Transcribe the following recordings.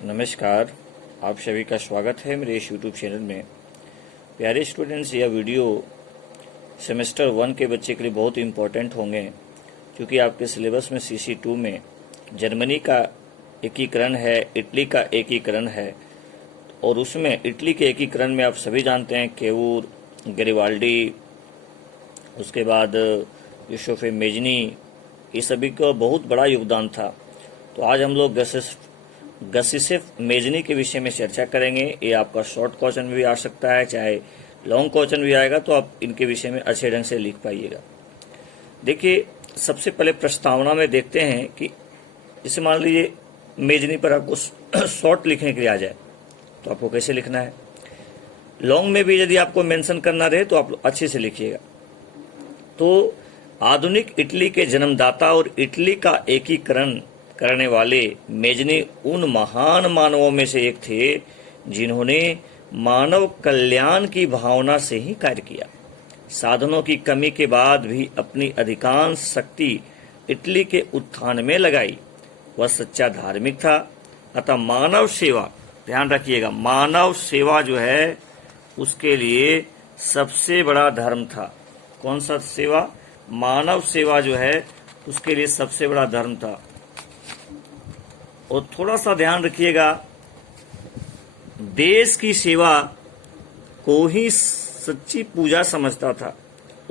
नमस्कार, आप सभी का स्वागत है मेरे इस यूट्यूब चैनल में। प्यारे स्टूडेंट्स, यह वीडियो सेमेस्टर 1 के बच्चे के लिए बहुत इम्पोर्टेंट होंगे, क्योंकि आपके सिलेबस में CC2 में जर्मनी का एकीकरण है, इटली का एकीकरण है, और उसमें इटली के एकीकरण में आप सभी जानते हैं केवूर, गैरिबाल्डी, उसके बाद यूसुफ मेजनी, ये सभी का बहुत बड़ा योगदान था। तो आज हम लोग गसिसेफ मेजनी के विषय में चर्चा करेंगे। ये आपका शॉर्ट क्वेश्चन भी आ सकता है, चाहे लॉन्ग क्वेश्चन भी आएगा, तो आप इनके विषय में अच्छे ढंग से लिख पाइएगा। देखिए, सबसे पहले प्रस्तावना में देखते हैं कि जैसे मान लीजिए मेजनी पर आपको शॉर्ट लिखने के लिए आ जाए तो आपको कैसे लिखना है। लॉन्ग में भी यदि आपको मेंशन करना रहे तो आप अच्छे से लिखिएगा। तो आधुनिक इटली के जन्मदाता और इटली का एकीकरण करने वाले मेजनी उन महान मानवों में से एक थे जिन्होंने मानव कल्याण की भावना से ही कार्य किया। साधनों की कमी के बाद भी अपनी अधिकांश शक्ति इटली के उत्थान में लगाई। वह सच्चा धार्मिक था, अतः मानव सेवा, ध्यान रखिएगा, मानव सेवा जो है उसके लिए सबसे बड़ा धर्म था। कौन सा सेवा? मानव सेवा जो है उसके लिए सबसे बड़ा धर्म था। और थोड़ा सा ध्यान रखिएगा, देश की सेवा को ही सच्ची पूजा समझता था।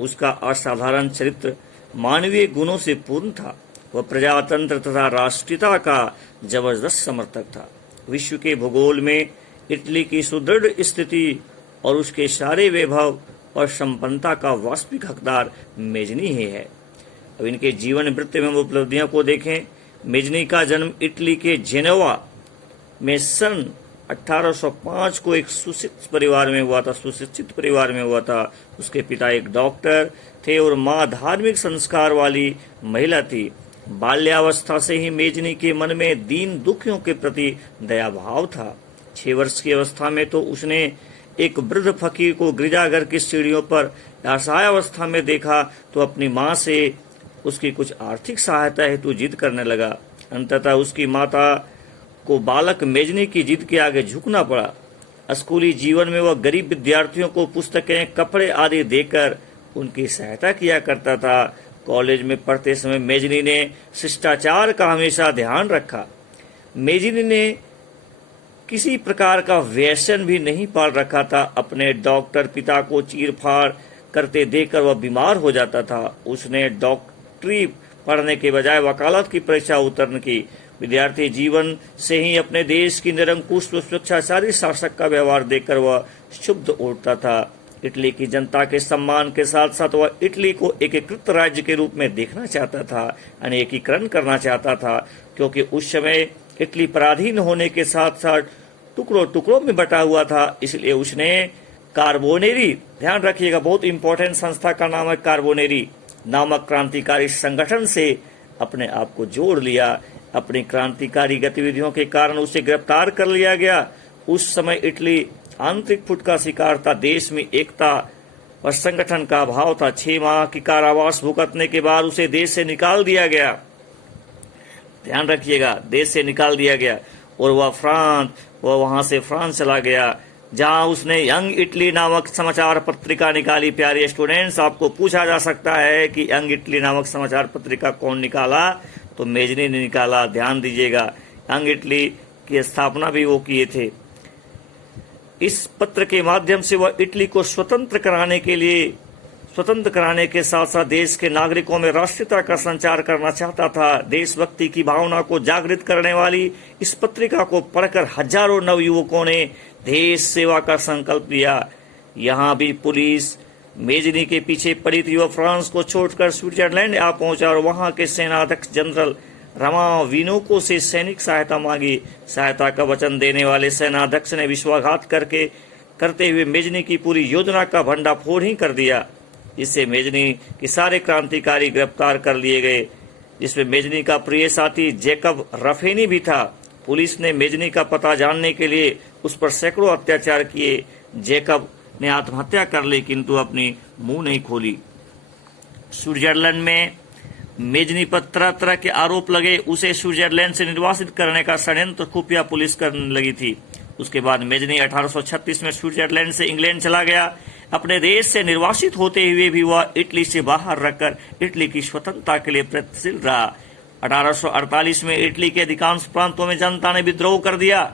उसका असाधारण चरित्र मानवीय गुणों से पूर्ण था। वह प्रजातंत्र तथा राष्ट्रीयता का जबरदस्त समर्थक था। विश्व के भूगोल में इटली की सुदृढ़ स्थिति और उसके सारे वैभव और संपन्नता का वास्तविक हकदार मेजनी ही है। अब इनके जीवन वृत्त में उपलब्धियों को देखें। मेजनी का जन्म इटली के जेनेवा में सन 1805 को एक सुशिक्षित परिवार में हुआ था। उसके पिता एक डॉक्टर थे और मां धार्मिक संस्कार वाली महिला थी। बाल्यावस्था से ही मेजनी के मन में दीन दुखियों के प्रति दया भाव था। 6 वर्ष की अवस्था में तो उसने एक वृद्ध फकीर को गिरजाघर की सीढ़ियों पर असहायावस्था में देखा तो अपनी मां से उसकी कुछ आर्थिक सहायता हेतु जिद करने लगा। अंततः उसकी माता को बालक मेजनी की जिद के आगे झुकना पड़ा। स्कूली जीवन में वह गरीब विद्यार्थियों को पुस्तकें, कपड़े आदि देकर उनकी सहायता किया करता था। कॉलेज में पढ़ते समय मेजनी ने शिष्टाचार का हमेशा ध्यान रखा। मेजनी ने किसी प्रकार का व्यसन भी नहीं पाल रखा था। अपने डॉक्टर पिता को चीरफाड़ करते देखकर वह बीमार हो जाता था। उसने डॉक्टरी पढ़ने के बजाय वकालत की परीक्षा उत्तीर्ण की। विद्यार्थी जीवन से ही अपने देश की निरंकुश व स्वेच्छाचारी शासक का व्यवहार देखकर वह क्षुब्ध उठता था। इटली की जनता के सम्मान के साथ साथ वह इटली को एकीकृत राज्य के रूप में देखना चाहता था, यानी एकीकरण करना चाहता था, क्योंकि उस समय इटली पराधीन होने के साथ साथ टुकड़ों टुकड़ों में बटा हुआ था। इसलिए उसने कार्बोनेरी, ध्यान रखिएगा, बहुत इंपॉर्टेंट संस्था का नाम है कार्बोनेरी नामक क्रांतिकारी संगठन से अपने आप को जोड़ लिया। अपनी क्रांतिकारी गतिविधियों के कारण उसे गिरफ्तार कर लिया गया। उस समय इटली आंतरिक फुट का शिकार था। देश में एकता और संगठन का अभाव था। 6 माह की कारावास भुगतने के बाद उसे देश से निकाल दिया गया। ध्यान रखिएगा, देश से निकाल दिया गया और वह वहां से फ्रांस चला गया, जहां उसने यंग इटली नामक समाचार पत्रिका निकाली। प्यारे स्टूडेंट्स, आपको पूछा जा सकता है कि यंग इटली नामक समाचार पत्रिका कौन निकाला? तो मेजनी ने निकाला। ध्यान दीजिएगा, यंग इटली की स्थापना भी वो किए थे। इस पत्र के माध्यम से वह इटली को स्वतंत्र कराने के साथ साथ देश के नागरिकों में राष्ट्रीयता का संचार करना चाहता था। देशभक्ति की भावना को जागृत करने वाली इस पत्रिका को पढ़कर हजारों नवयुवकों ने देश सेवा का संकल्प लिया। यहाँ भी पुलिस मेजनी के पीछे पड़ी थी। वह फ्रांस को छोड़कर स्विट्जरलैंड आ पहुंचा और वहां के सेनाध्यक्ष जनरल रमाविनोको से सैनिक सहायता मांगी। सहायता का वचन देने वाले सेनाध्यक्ष ने विश्वासघात करते हुए मेजनी की पूरी योजना का भंडाफोड़ ही कर दिया। इससे मेजनी के सारे क्रांतिकारी गिरफ्तार कर लिए गए, जिसमें मेजनी का प्रिय साथी जैकब रफेनी भी था। पुलिस ने मेजनी का पता जानने के लिए उस पर सैकड़ों अत्याचार किए। जैकब ने आत्महत्या कर ली, किंतु अपनी मुंह नहीं खोली। स्विट्जरलैंड में मेजनी पर तरह तरह के आरोप लगे, उसे स्विट्जरलैंड से निर्वासित करने का षड्यंत्र खुफिया पुलिस करने लगी थी। उसके बाद मेजनी 1836 में स्विट्जरलैंड से इंग्लैंड चला गया। अपने देश से निर्वासित होते हुए भी वह इटली से बाहर रखकर इटली की स्वतंत्रता के लिए प्रयत्नशील रहा। 1848 में इटली के अधिकांश प्रांतों में जनता ने विद्रोह कर दिया।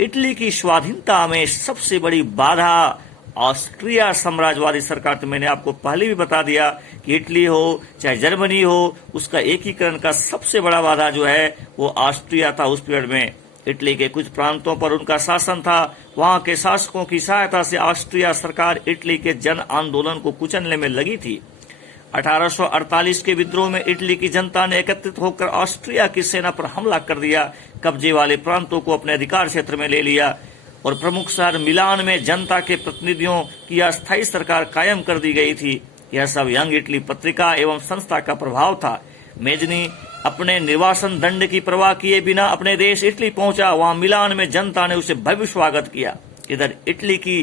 इटली की स्वाधीनता में सबसे बड़ी बाधा ऑस्ट्रिया साम्राज्यवादी सरकार, तो मैंने आपको पहले भी बता दिया कि इटली हो चाहे जर्मनी हो, उसका एकीकरण का सबसे बड़ा बाधा जो है वो ऑस्ट्रिया था। उस पीरियड में इटली के कुछ प्रांतों पर उनका शासन था। वहां के शासकों की सहायता से ऑस्ट्रिया सरकार इटली के जन आंदोलन को कुचलने में लगी थी। 1848 के विद्रोह में इटली की जनता ने एकत्रित होकर ऑस्ट्रिया की सेना पर हमला कर दिया, कब्जे वाले प्रांतों को अपने अधिकार क्षेत्र में ले लिया और प्रमुख शहर मिलान में जनता के प्रतिनिधियों की अस्थायी सरकार कायम कर दी गई थी। यह सब यंग इटली पत्रिका एवं संस्था का प्रभाव था। मेजनी अपने निर्वासन दंड की परवाह किए बिना अपने देश इटली पहुंचा। वहां मिलान में जनता ने उसे भव्य स्वागत किया। इधर इटली की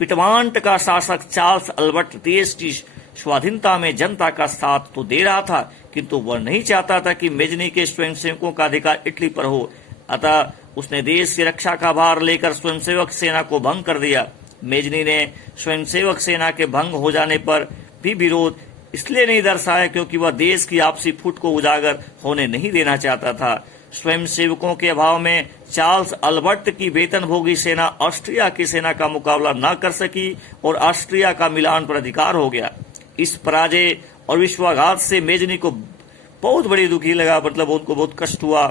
पिटमांट का शासक चार्ल्स अल्बर्ट देश की स्वाधीनता में जनता का साथ तो दे रहा था, किंतु वह नहीं चाहता था कि मेजनी के स्वयंसेवकों का अधिकार इटली पर हो। अतः उसने देश की रक्षा का भार लेकर स्वयंसेवक सेना को भंग कर दिया। मेजनी ने स्वयंसेवक सेना के भंग हो जाने पर भी विरोध इसलिए नहीं दर्शाया क्योंकि वह देश की आपसी फूट को उजागर होने नहीं देना चाहता था। स्वयंसेवकों के अभाव में चार्ल्स अल्बर्ट की वेतनभोगी सेना ऑस्ट्रिया की सेना का मुकाबला न कर सकी और ऑस्ट्रिया का मिलान पर अधिकार हो गया। इस पराजय और विश्वासघात से मेजनी को बहुत बड़ी दुखी लगा, मतलब उनको बहुत कष्ट हुआ।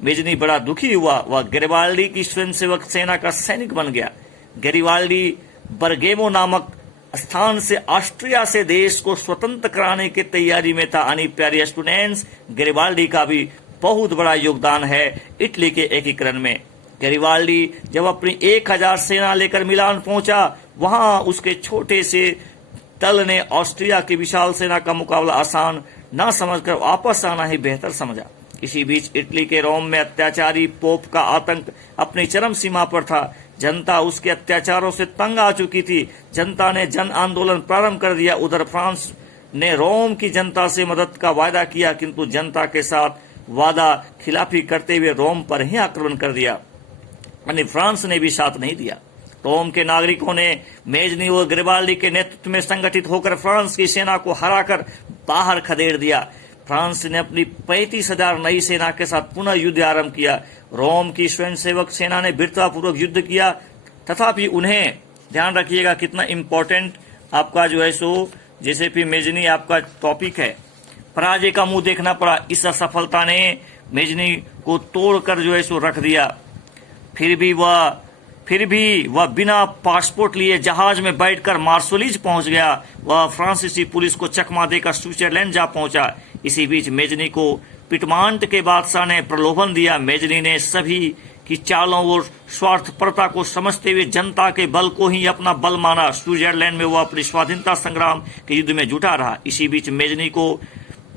मेजनी बड़ा दुखी हुआ। वह गैरिबाल्डी की स्वयंसेवक सेना का सैनिक बन गया। गैरिबाल्डी बरगेमो नामक स्थान से ऑस्ट्रिया से देश को स्वतंत्र कराने की तैयारी में था। यानी प्यारे स्टूडेंट्स, गैरिबाल्डी का भी बहुत बड़ा योगदान है इटली के एकीकरण में। गैरिबाल्डी जब अपनी 1000 सेना लेकर मिलान पहुंचा, वहां उसके छोटे से दल ने ऑस्ट्रिया की विशाल सेना का मुकाबला आसान न समझकर वापस आना ही बेहतर समझा। इसी बीच इटली के रोम में अत्याचारी पोप का आतंक अपनी चरम सीमा पर था। जनता उसके अत्याचारों से तंग आ चुकी थी। जनता ने जन आंदोलन प्रारंभ कर दिया। उधर फ्रांस ने रोम की जनता से मदद का वादा किया, किंतु जनता के साथ वादा खिलाफी करते हुए रोम पर ही आक्रमण कर दिया। यानी फ्रांस ने भी साथ नहीं दिया। रोम के नागरिकों ने मेजनी और गैरिबाल्डी के नेतृत्व में संगठित होकर फ्रांस की सेना को हराकर बाहर खदेड़ दिया। फ्रांस ने अपनी 35,000 नई सेना के साथ पुनः युद्ध आरंभ किया। रोम की स्वयंसेवक सेना ने वीरतापूर्वक युद्ध किया, तथापि उन्हें ध्यान रखिएगा कितना इंपॉर्टेंट आपका जो है सो जैसे भी मेजनी आपका टॉपिक है, पराजय का मुंह देखना पड़ा। इस असफलता ने मेजनी को तोड़कर जो है सो रख दिया। फिर भी वह बिना पासपोर्ट लिए जहाज में बैठकर मार्सोलीज पहुंच गया। वह फ्रांसीसी पुलिस को चकमा देकर स्विट्जरलैंड जा पहुंचा। इसी बीच मेजनी को पिटमांट के बादशाह ने प्रलोभन दिया। मेजनी ने सभी की चालों और स्वार्थपरता को समझते हुए जनता के बल को ही अपना बल माना। स्विट्जरलैंड में वह अपनी स्वाधीनता संग्राम के युद्ध में जुटा रहा। इसी बीच मेजनी को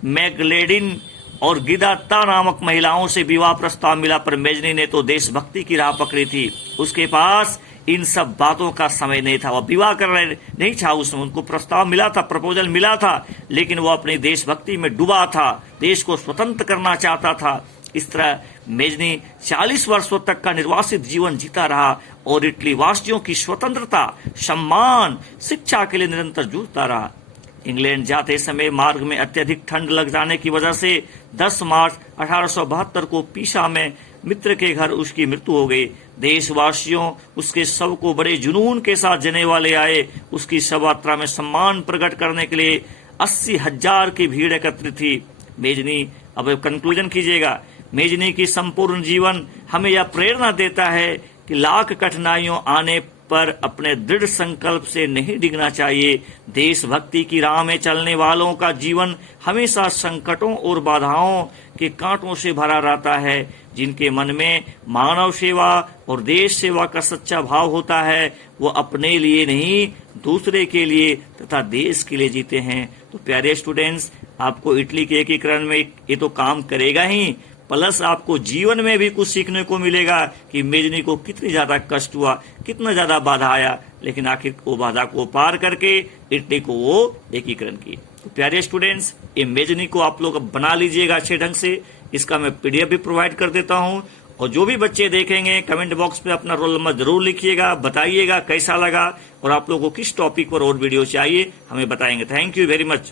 मैगलेडिन और गिदाता नामक महिलाओं से विवाह प्रस्ताव मिला, पर मेजनी ने तो देशभक्ति की राह पकड़ी थी। उसके पास इन सब बातों का समय नहीं था। वह विवाह करने नहीं चाहा। उसमें उनको प्रस्ताव मिला था, प्रपोजल मिला था, लेकिन वह अपनी देशभक्ति में डूबा था। देश को स्वतंत्र करना चाहता था। इस तरह मेजनी 40 वर्षों तक का निर्वासित जीवन जीता रहा और इटली वासियों की स्वतंत्रता, सम्मान, शिक्षा के लिए निरंतर जूझता रहा। इंग्लैंड जाते समय मार्ग में अत्यधिक ठंड लग जाने की वजह से 10 मार्च 1872 को पीसा में मित्र के घर उसकी मृत्यु हो गई। देशवासियों उसके शव को बड़े जुनून के साथ जनेवा ले आए। उसकी शव यात्रा में सम्मान प्रकट करने के लिए 80,000 की भीड़ एकत्रित थी। मेजनी, अब कंक्लूजन कीजिएगा, मेजनी की संपूर्ण जीवन हमें यह प्रेरणा देता है कि लाख कठिनाइयों आने पर अपने दृढ़ संकल्प से नहीं डिगना चाहिए। देशभक्ति की राह में चलने वालों का जीवन हमेशा संकटों और बाधाओं के कांटों से भरा रहता है। जिनके मन में मानव सेवा और देश सेवा का सच्चा भाव होता है, वो अपने लिए नहीं दूसरे के लिए तथा देश के लिए जीते हैं। तो प्यारे स्टूडेंट्स, आपको इटली के एकीकरण में ये तो काम करेगा ही, प्लस आपको जीवन में भी कुछ सीखने को मिलेगा कि मेजनी को कितनी ज्यादा कष्ट हुआ, कितना ज्यादा बाधा आया, लेकिन आखिर वो बाधा को पार करके इटली को वो एकीकरण की। तो प्यारे स्टूडेंट्स, इमेजिनी को आप लोग बना लीजिएगा अच्छे ढंग से। इसका मैं पीडीएफ भी प्रोवाइड कर देता हूं। और जो भी बच्चे देखेंगे कमेंट बॉक्स पे अपना रोल नंबर जरूर लिखिएगा, बताइएगा कैसा लगा और आप लोगों को किस टॉपिक पर और वीडियो चाहिए हमें बताएंगे। Thank you very much.